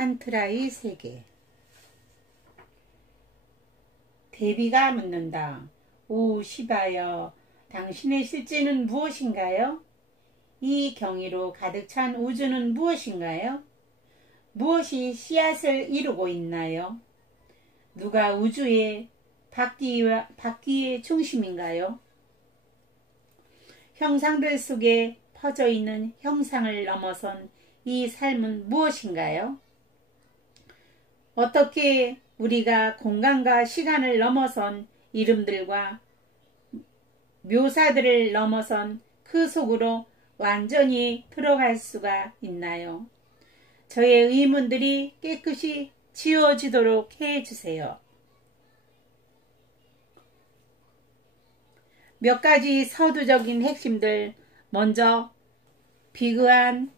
탄트라의 세계. 대비가 묻는다. 오 시바여, 당신의 실제는 무엇인가요? 이 경이로 가득 찬 우주는 무엇인가요? 무엇이 씨앗을 이루고 있나요? 누가 우주의 바퀴의 중심인가요? 형상들 속에 퍼져 있는 형상을 넘어선 이 삶은 무엇인가요? 어떻게 우리가 공간과 시간을 넘어선 이름들과 묘사들을 넘어선 그 속으로 완전히 들어갈 수가 있나요? 저의 의문들이 깨끗이 지워지도록 해주세요. 몇 가지 서두적인 핵심들. 먼저 비그한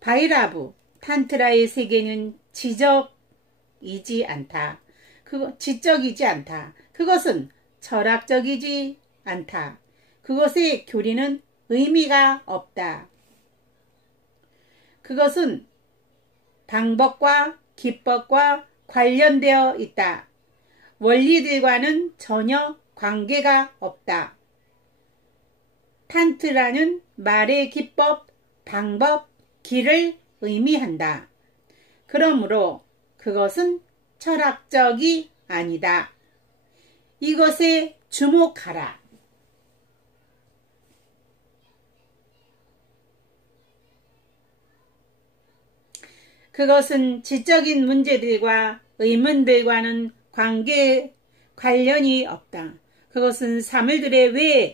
바이라브, 탄트라의 세계는 지적이지 않다. 지적이지 않다. 그것은 철학적이지 않다. 그것의 교리는 의미가 없다. 그것은 방법과 기법과 관련되어 있다. 원리들과는 전혀 관계가 없다. 탄트라는 말의 기법, 방법, 길을 의미한다. 그러므로 그것은 철학적이 아니다. 이것에 주목하라. 그것은 지적인 문제들과 의문들과는 관련이 없다. 그것은 사물들의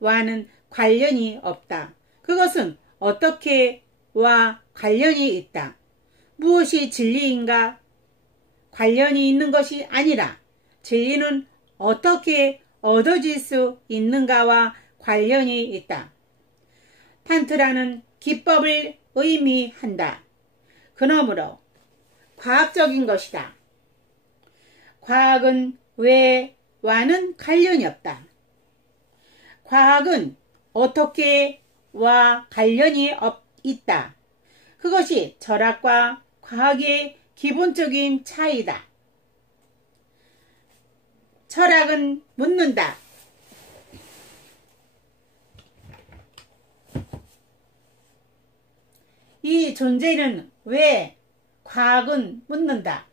왜와는 관련이 없다. 그것은 어떻게와 관련이 있다. 무엇이 진리인가 관련이 있는 것이 아니라 진리는 어떻게 얻어질 수 있는가와 관련이 있다. 탄트라는 기법을 의미한다. 그러므로 과학적인 것이다. 과학은 왜와는 관련이 없다. 과학은 어떻게와 관련이 있다. 그것이 철학과 과학의 기본적인 차이다. 철학은 묻는다. 이 존재는 왜? 과학은 묻는다.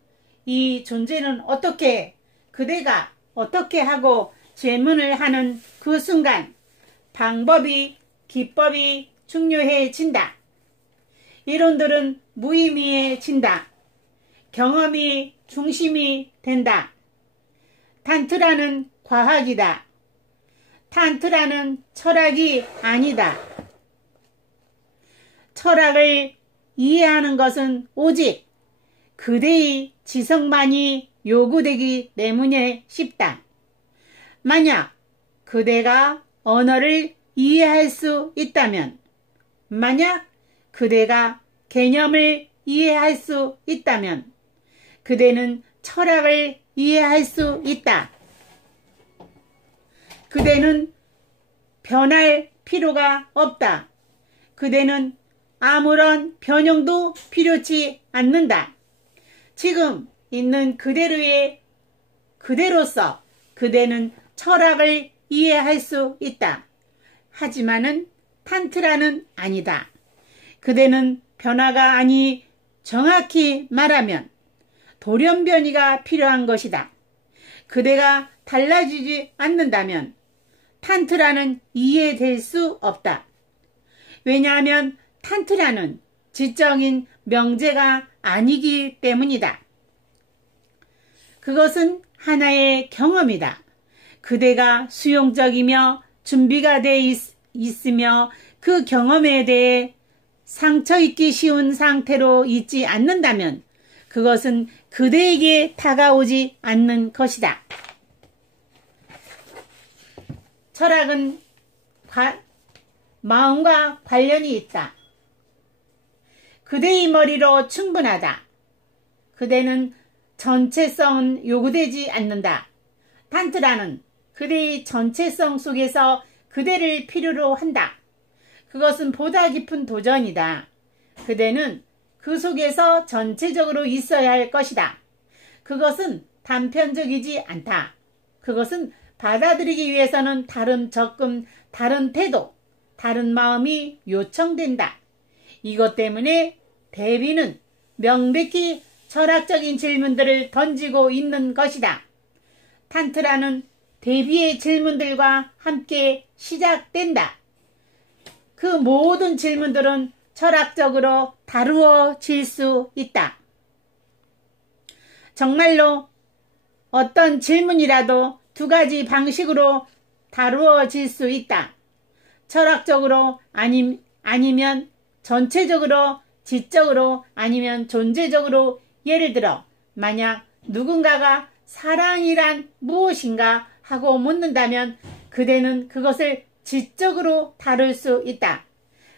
이 존재는 어떻게? 그대가 어떻게 하고 질문을 하는 그 순간 방법이, 기법이 중요해진다. 이론들은 무의미해진다. 경험이 중심이 된다. 탄트라는 과학이다. 탄트라는 철학이 아니다. 철학을 이해하는 것은 오직 그대의 지성만이 요구되기 때문에 쉽다. 만약 그대가 언어를 이해할 수 있다면, 만약 그대가 개념을 이해할 수 있다면 그대는 철학을 이해할 수 있다. 그대는 변할 필요가 없다. 그대는 아무런 변형도 필요치 않는다. 지금 있는 그대로서 그대는 철학을 이해할 수 있다. 하지만은 탄트라는 아니다. 그대는 변화가 아니 정확히 말하면 돌연변이가 필요한 것이다. 그대가 달라지지 않는다면 탄트라는 이해될 수 없다. 왜냐하면 탄트라는 지적인 명제가 아니기 때문이다. 그것은 하나의 경험이다. 그대가 수용적이며 준비가 돼 있으며 그 경험에 대해 상처 입기 쉬운 상태로 있지 않는다면 그것은 그대에게 다가오지 않는 것이다. 철학은 마음과 관련이 있다. 그대의 머리로 충분하다. 그대는 전체성은 요구되지 않는다. 탄트라는 그대의 전체성 속에서 그대를 필요로 한다. 그것은 보다 깊은 도전이다. 그대는 그 속에서 전체적으로 있어야 할 것이다. 그것은 단편적이지 않다. 그것은 받아들이기 위해서는 다른 접근, 다른 태도, 다른 마음이 요청된다. 이것 때문에 대비는 명백히 철학적인 질문들을 던지고 있는 것이다. 탄트라는 대비의 질문들과 함께 시작된다. 그 모든 질문들은 철학적으로 다루어질 수 있다. 정말로 어떤 질문이라도 두 가지 방식으로 다루어질 수 있다. 철학적으로 아니면 전체적으로, 지적으로, 아니면 존재적으로. 예를 들어 만약 누군가가 사랑이란 무엇인가 하고 묻는다면 그대는 그것을 지적으로 다룰 수 있다.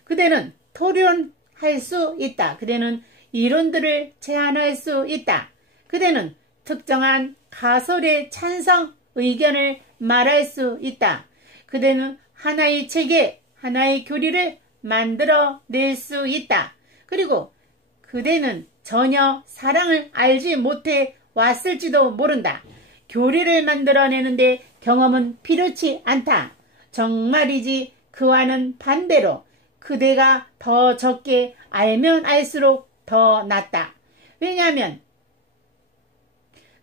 그대는 토론할 수 있다. 그대는 이론들을 제안할 수 있다. 그대는 특정한 가설의 찬성 의견을 말할 수 있다. 그대는 하나의 체계, 하나의 교리를 만들어낼 수 있다. 그리고 그대는 전혀 사랑을 알지 못해 왔을지도 모른다. 교리를 만들어내는데 경험은 필요치 않다. 정말이지 그와는 반대로 그대가 더 적게 알면 알수록 더 낫다. 왜냐하면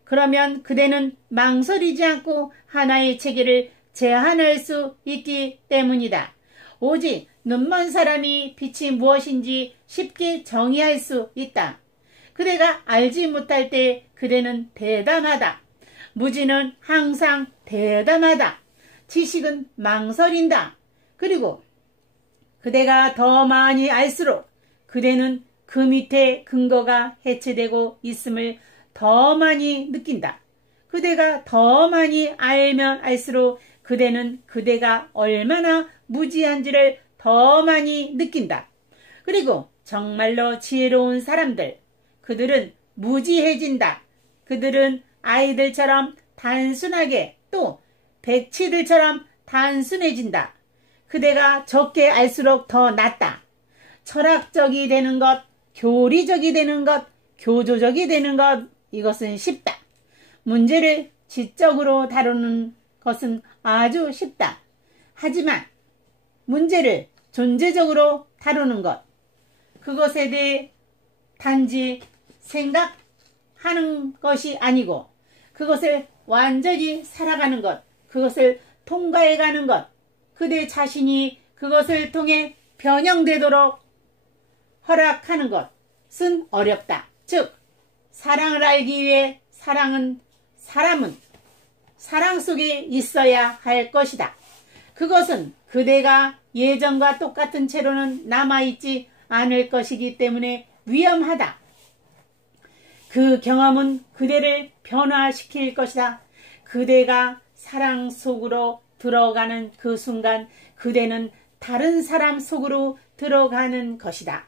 그러면 그대는 망설이지 않고 하나의 체계를 제안할 수 있기 때문이다. 오직 눈먼 사람이 빛이 무엇인지 쉽게 정의할 수 있다. 그대가 알지 못할 때 그대는 대담하다. 무지는 항상 대담하다. 지식은 망설인다. 그리고 그대가 더 많이 알수록 그대는 그 밑에 근거가 해체되고 있음을 더 많이 느낀다. 그대가 더 많이 알면 알수록 그대는 그대가 얼마나 무지한지를 더 많이 느낀다. 그리고 정말로 지혜로운 사람들, 그들은 무지해진다. 그들은 아이들처럼 단순하게 또 백치들처럼 단순해진다. 그대가 적게 알수록 더 낫다. 철학적이 되는 것, 교리적이 되는 것, 교조적이 되는 것, 이것은 쉽다. 문제를 지적으로 다루는 것은 아주 쉽다. 하지만 문제를 존재적으로 다루는 것, 그것에 대해 단지 생각하는 것이 아니고 그것을 완전히 살아가는 것, 그것을 통과해가는 것, 그대 자신이 그것을 통해 변형되도록 허락하는 것은 어렵다. 즉 사랑을 알기 위해 사람은 사랑 속에 있어야 할 것이다. 그것은 그대가 예전과 똑같은 채로는 남아있지 않을 것이기 때문에 위험하다. 그 경험은 그대를 변화시킬 것이다. 그대가 사랑 속으로 들어가는 그 순간 그대는 다른 사람 속으로 들어가는 것이다.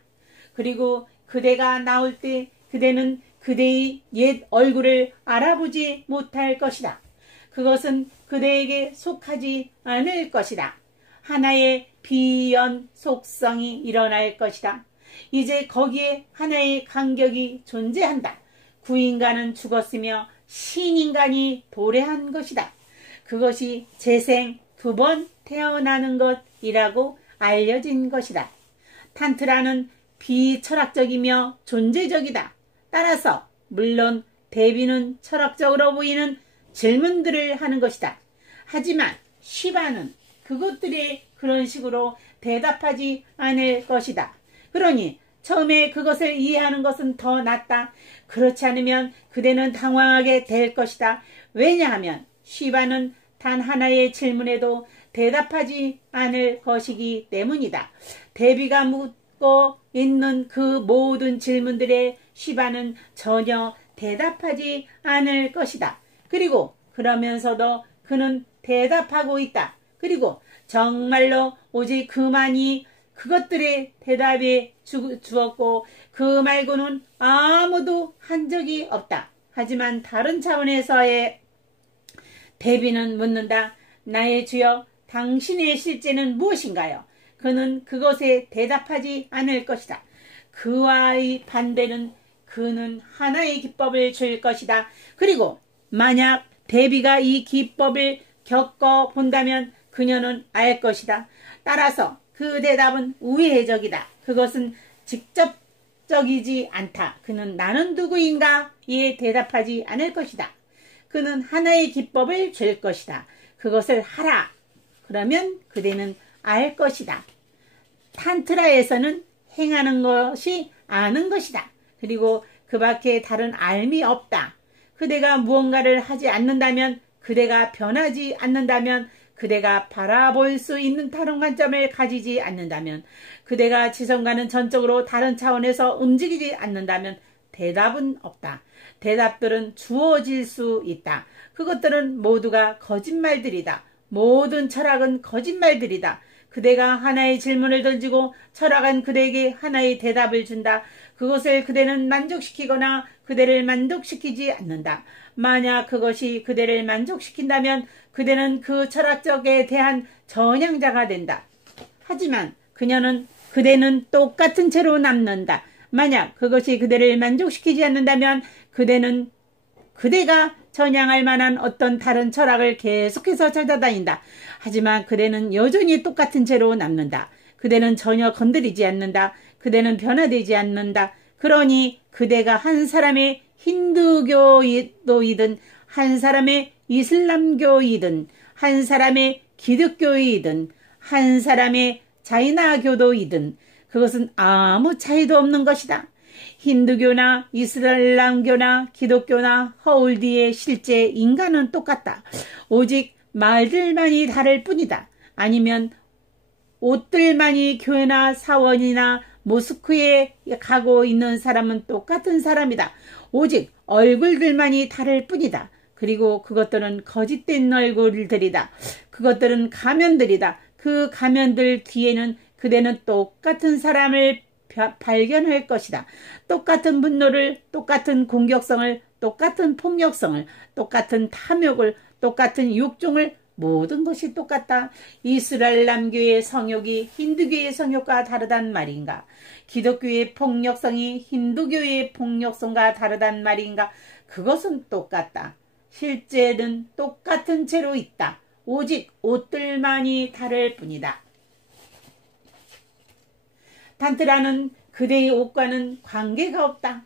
그리고 그대가 나올 때 그대는 그대의 옛 얼굴을 알아보지 못할 것이다. 그것은 그대에게 속하지 않을 것이다. 하나의 비연 속성이 일어날 것이다. 이제 거기에 하나의 간격이 존재한다. 구인간은 죽었으며 신인간이 도래한 것이다. 그것이 재생 2번 태어나는 것이라고 알려진 것이다. 탄트라는 비철학적이며 존재적이다. 따라서 물론 대비는 철학적으로 보이는 질문들을 하는 것이다. 하지만 시바는 그것들에 그런 식으로 대답하지 않을 것이다. 그러니 처음에 그것을 이해하는 것은 더 낫다. 그렇지 않으면 그대는 당황하게 될 것이다. 왜냐하면 시바는 단 하나의 질문에도 대답하지 않을 것이기 때문이다. 대비가 묻고 있는 그 모든 질문들에 시바는 전혀 대답하지 않을 것이다. 그리고 그러면서도 그는 대답하고 있다. 그리고 정말로 오직 그만이 그것들의 대답에 주었고 그 말고는 아무도 한 적이 없다. 하지만 다른 차원에서의 대비는 묻는다. 나의 주여, 당신의 실제는 무엇인가요? 그는 그것에 대답하지 않을 것이다. 그와의 반대는 그는 하나의 기법을 줄 것이다. 그리고 만약 대비가 이 기법을 겪어 본다면 그녀는 알 것이다. 따라서 그 대답은 우회적이다. 그것은 직접적이지 않다. 그는 나는 누구인가? 에 대답하지 않을 것이다. 그는 하나의 기법을 줄 것이다. 그것을 하라. 그러면 그대는 알 것이다. 탄트라에서는 행하는 것이 아는 것이다. 그리고 그 밖에 다른 알미 없다. 그대가 무언가를 하지 않는다면, 그대가 변하지 않는다면, 그대가 바라볼 수 있는 다른 관점을 가지지 않는다면, 그대가 지성과는 전적으로 다른 차원에서 움직이지 않는다면 대답은 없다. 대답들은 주어질 수 있다. 그것들은 모두가 거짓말들이다. 모든 철학은 거짓말들이다. 그대가 하나의 질문을 던지고 철학은 그대에게 하나의 대답을 준다. 그것을 그대는 만족시키거나 그대를 만족시키지 않는다. 만약 그것이 그대를 만족시킨다면 그대는 그 철학적에 대한 전향자가 된다. 하지만 그대는 똑같은 채로 남는다. 만약 그것이 그대를 만족시키지 않는다면 그대는 그대가 전향할 만한 어떤 다른 철학을 계속해서 찾아다닌다. 하지만 그대는 여전히 똑같은 채로 남는다. 그대는 전혀 건드리지 않는다. 그대는 변화되지 않는다. 그러니 그대가 한 사람의 힌두교이든 한 사람의 이슬람교이든 한 사람의 기독교이든 한 사람의 자이나교도이든 그것은 아무 차이도 없는 것이다. 힌두교나 이슬람교나 기독교나 허울디의 실제 인간은 똑같다. 오직 말들만이 다를 뿐이다. 아니면 옷들만이 교회나 사원이나 모스크에 가고 있는 사람은 똑같은 사람이다. 오직 얼굴들만이 다를 뿐이다. 그리고 그것들은 거짓된 얼굴들이다. 그것들은 가면들이다. 그 가면들 뒤에는 그대는 똑같은 사람을 발견할 것이다. 똑같은 분노를, 똑같은 공격성을, 똑같은 폭력성을, 똑같은 탐욕을, 똑같은 육종을, 모든 것이 똑같다. 이슬람교의 성욕이 힌두교의 성욕과 다르단 말인가? 기독교의 폭력성이 힌두교의 폭력성과 다르단 말인가? 그것은 똑같다. 실제는 똑같은 채로 있다. 오직 옷들만이 다를 뿐이다. 탄트라는 그대의 옷과는 관계가 없다.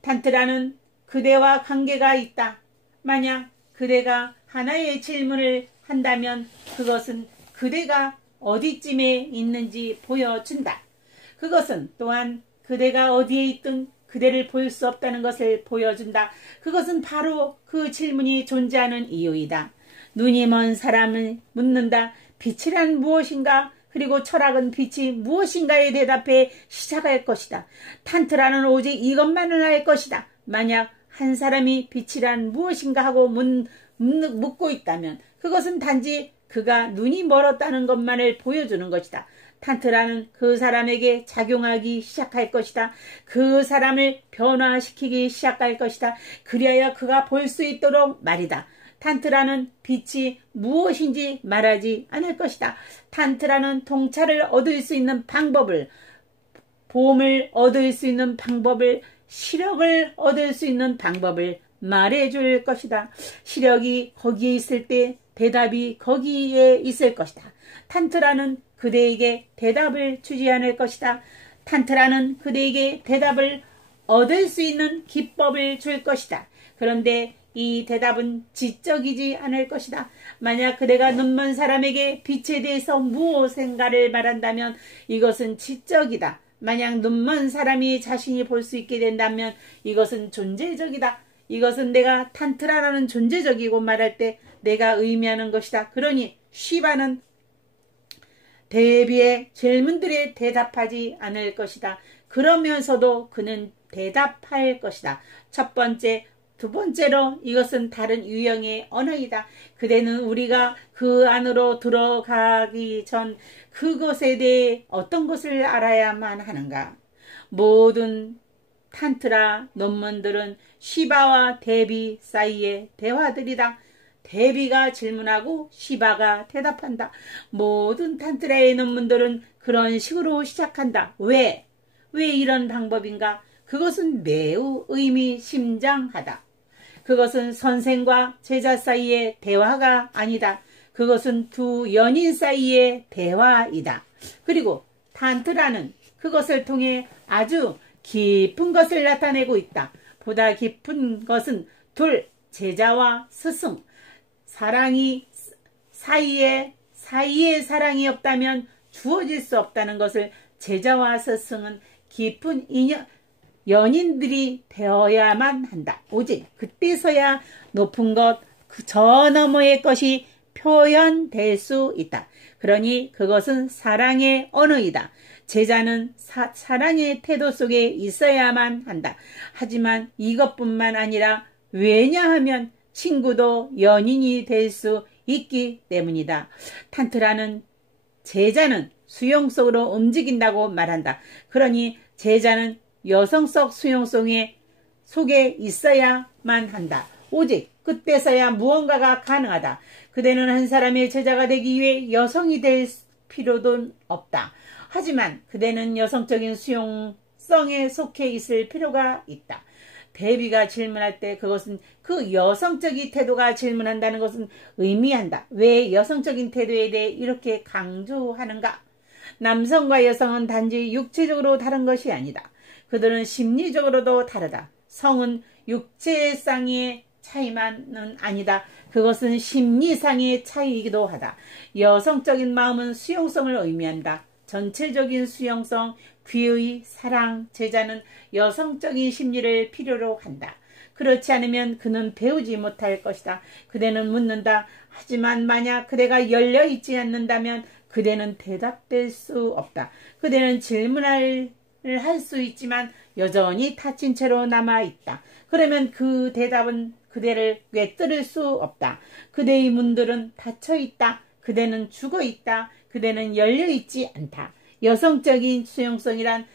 탄트라는 그대와 관계가 있다. 만약 그대가 하나의 질문을 한다면 그것은 그대가 어디쯤에 있는지 보여준다. 그것은 또한 그대가 어디에 있든 그대를 볼 수 없다는 것을 보여준다. 그것은 바로 그 질문이 존재하는 이유이다. 눈이 먼 사람을 묻는다. 빛이란 무엇인가? 그리고 철학은 빛이 무엇인가에 대답해 시작할 것이다. 탄트라는 오직 이것만을 알 것이다. 만약 한 사람이 빛이란 무엇인가 하고 묻고 있다면 그것은 단지 그가 눈이 멀었다는 것만을 보여주는 것이다. 탄트라는 그 사람에게 작용하기 시작할 것이다. 그 사람을 변화시키기 시작할 것이다. 그리하여 그가 볼 수 있도록 말이다. 탄트라는 빛이 무엇인지 말하지 않을 것이다. 탄트라는 통찰을 얻을 수 있는 방법을, 봄을 얻을 수 있는 방법을, 시력을 얻을 수 있는 방법을 말해줄 것이다. 시력이 거기에 있을 때 대답이 거기에 있을 것이다. 탄트라는 그대에게 대답을 주지 않을 것이다. 탄트라는 그대에게 대답을 얻을 수 있는 기법을 줄 것이다. 그런데 이 대답은 지적이지 않을 것이다. 만약 그대가 눈먼 사람에게 빛에 대해서 무엇인가를 말한다면 이것은 지적이다. 만약 눈먼 사람이 자신이 볼 수 있게 된다면 이것은 존재적이다. 이것은 내가 탄트라라는 존재적이고 말할 때 내가 의미하는 것이다. 그러니 시바는 대비의 질문들에 대답하지 않을 것이다. 그러면서도 그는 대답할 것이다. 첫 번째, 두 번째로 이것은 다른 유형의 언어이다. 그대는 우리가 그 안으로 들어가기 전 그것에 대해 어떤 것을 알아야만 하는가? 모든 탄트라 논문들은 시바와 대비 사이의 대화들이다. 대비가 질문하고 시바가 대답한다. 모든 탄트라의 논문들은 그런 식으로 시작한다. 왜? 왜 이런 방법인가? 그것은 매우 의미심장하다. 그것은 선생과 제자 사이의 대화가 아니다. 그것은 두 연인 사이의 대화이다. 그리고 탄트라는 그것을 통해 아주 깊은 것을 나타내고 있다. 보다 깊은 것은 둘, 제자와 스승, 사랑이 사이에 사랑이 없다면 주어질 수 없다는 것을 제자와 스승은 깊은 연인들이 되어야만 한다. 오직 그때서야 높은 것, 그 저 너머의 것이 표현될 수 있다. 그러니 그것은 사랑의 언어이다. 제자는 사랑의 태도 속에 있어야만 한다. 하지만 이것뿐만 아니라 왜냐하면 친구도 연인이 될 수 있기 때문이다. 탄트라는 제자는 수용 속으로 움직인다고 말한다. 그러니 제자는 여성적 수용 속에 있어야만 한다. 오직 그때서야 무언가가 가능하다. 그대는 한 사람의 제자가 되기 위해 여성이 될 필요도 없다. 하지만 그대는 여성적인 수용성에 속해 있을 필요가 있다. 대비가 질문할 때 그것은 그 여성적인 태도가 질문한다는 것은 의미한다. 왜 여성적인 태도에 대해 이렇게 강조하는가? 남성과 여성은 단지 육체적으로 다른 것이 아니다. 그들은 심리적으로도 다르다. 성은 육체상의 차이만은 아니다. 그것은 심리상의 차이이기도 하다. 여성적인 마음은 수용성을 의미한다. 전체적인 수용성, 귀의, 사랑, 제자는 여성적인 심리를 필요로 한다. 그렇지 않으면 그는 배우지 못할 것이다. 그대는 묻는다. 하지만 만약 그대가 열려있지 않는다면 그대는 대답될 수 없다. 그대는 질문을 할 수 있지만 여전히 닫힌 채로 남아있다. 그러면 그 대답은 그대를 꿰뚫을 수 없다. 그대의 문들은 닫혀있다. 그대는 죽어있다. 그대는 열려있지 않다. 여성적인 수용성이란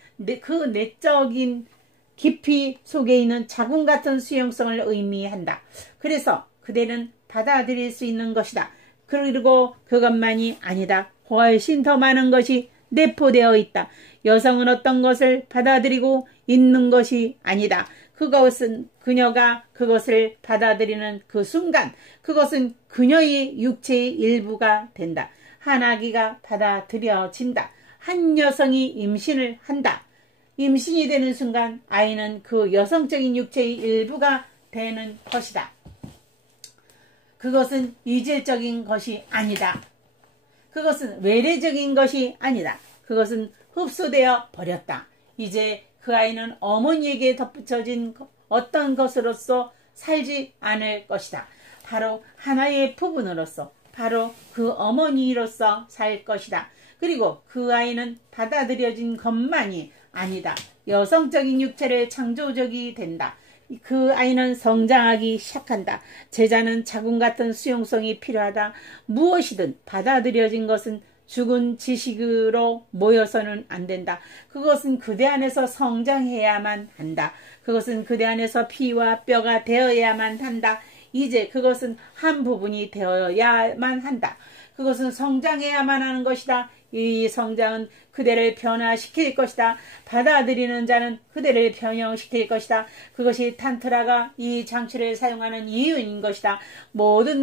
그 내적인 깊이 속에 있는 자궁 같은 수용성을 의미한다. 그래서 그대는 받아들일 수 있는 것이다. 그리고 그것만이 아니다. 훨씬 더 많은 것이 내포되어 있다. 여성은 어떤 것을 받아들이고 있는 것이 아니다. 그것은 그녀가 그것을 받아들이는 그 순간 그것은 그녀의 육체의 일부가 된다. 한 아기가 받아들여진다. 한 여성이 임신을 한다. 임신이 되는 순간 아이는 그 여성적인 육체의 일부가 되는 것이다. 그것은 이질적인 것이 아니다. 그것은 외래적인 것이 아니다. 그것은 흡수되어 버렸다. 이제 그 아이는 어머니에게 덧붙여진 어떤 것으로서 살지 않을 것이다. 바로 하나의 부분으로서, 바로 그 어머니로서 살 것이다. 그리고 그 아이는 받아들여진 것만이 아니다. 여성적인 육체를 창조적이 된다. 그 아이는 성장하기 시작한다. 제자는 자궁 같은 수용성이 필요하다. 무엇이든 받아들여진 것은 죽은 지식으로 모여서는 안 된다. 그것은 그대 안에서 성장해야만 한다. 그것은 그대 안에서 피와 뼈가 되어야만 한다. 이제 그것은 한 부분이 되어야만 한다. 그것은 성장해야만 하는 것이다. 이 성장은 그대를 변화시킬 것이다. 받아들이는 자는 그대를 변형시킬 것이다. 그것이 탄트라가 이 장치를 사용하는 이유인 것이다. 모든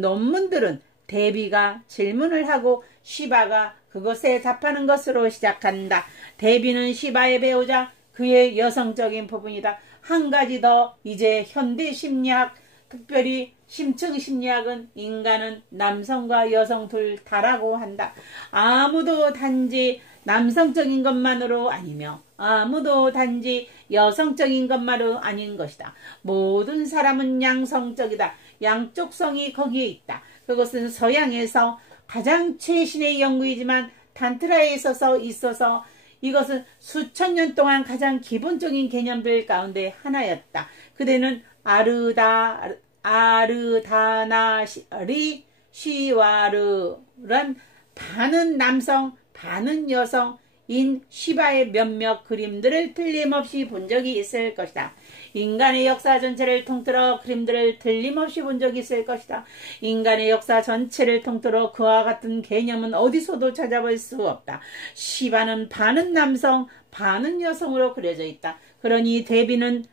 논문들은 대비가 질문을 하고 시바가 그것에 답하는 것으로 시작한다. 대비는 시바의 배우자, 그의 여성적인 부분이다. 한 가지 더, 이제 현대 심리학, 특별히 심층 심리학은 인간은 남성과 여성 둘 다라고 한다. 아무도 단지 남성적인 것만으로 아니며 아무도 단지 여성적인 것만으로 아닌 것이다. 모든 사람은 양성적이다. 양쪽성이 거기에 있다. 그것은 서양에서 가장 최신의 연구이지만 탄트라에 있어서 이것은 수천 년 동안 가장 기본적인 개념들 가운데 하나였다. 그대는 아르다나리 시와르란 반은 남성, 반은 여성, 인 시바의 몇몇 그림들을 틀림없이 본 적이 있을 것이다. 인간의 역사 전체를 통틀어 그림들을 틀림없이 본 적이 있을 것이다. 인간의 역사 전체를 통틀어 그와 같은 개념은 어디서도 찾아볼 수 없다. 시바는 반은 남성, 반은 여성으로 그려져 있다. 그러니 데비는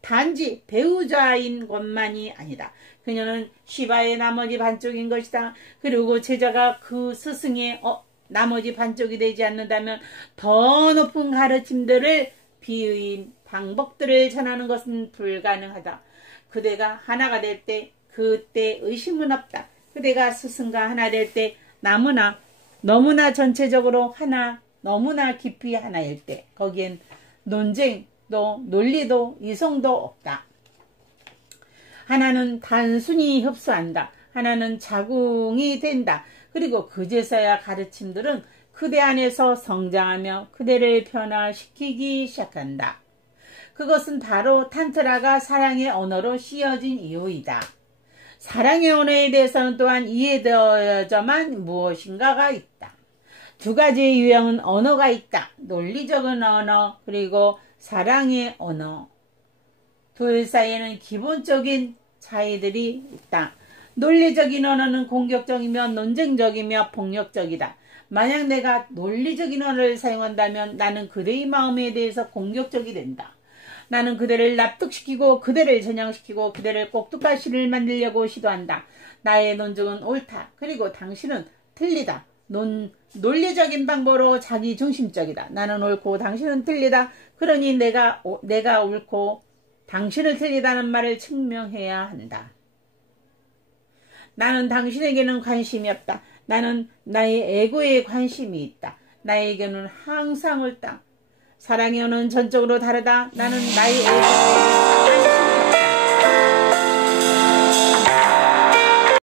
단지 배우자인 것만이 아니다. 그녀는 시바의 나머지 반쪽인 것이다. 그리고 제자가 그 스승의 나머지 반쪽이 되지 않는다면 더 높은 가르침들을 비유인 방법들을 전하는 것은 불가능하다. 그대가 하나가 될 때 그때 의심은 없다. 그대가 스승과 하나 될 때 너무나 전체적으로 하나, 너무나 깊이 하나일 때 거기엔 논쟁도 논리도 이성도 없다. 하나는 단순히 흡수한다. 하나는 자궁이 된다. 그리고 그제서야 가르침들은 그대 안에서 성장하며 그대를 변화시키기 시작한다. 그것은 바로 탄트라가 사랑의 언어로 씌어진 이유이다. 사랑의 언어에 대해서는 또한 이해되어야만 무엇인가가 있다. 두 가지의 유형은 언어가 있다. 논리적인 언어 그리고 사랑의 언어. 둘 사이에는 기본적인 차이들이 있다. 논리적인 언어는 공격적이며 논쟁적이며 폭력적이다. 만약 내가 논리적인 언어를 사용한다면 나는 그대의 마음에 대해서 공격적이 된다. 나는 그대를 납득시키고 그대를 전향시키고 그대를 꼭두가시를 만들려고 시도한다. 나의 논증은 옳다. 그리고 당신은 틀리다. 논리적인 방법으로 자기중심적이다. 나는 옳고 당신은 틀리다. 그러니 내가 옳고 당신을 틀리다는 말을 증명해야 한다. 나는 당신에게는 관심이 없다. 나는 나의 에고에 관심이 있다. 나에게는 항상 옳다. 사랑의 언어는 전적으로 다르다. 나는 나의 에고에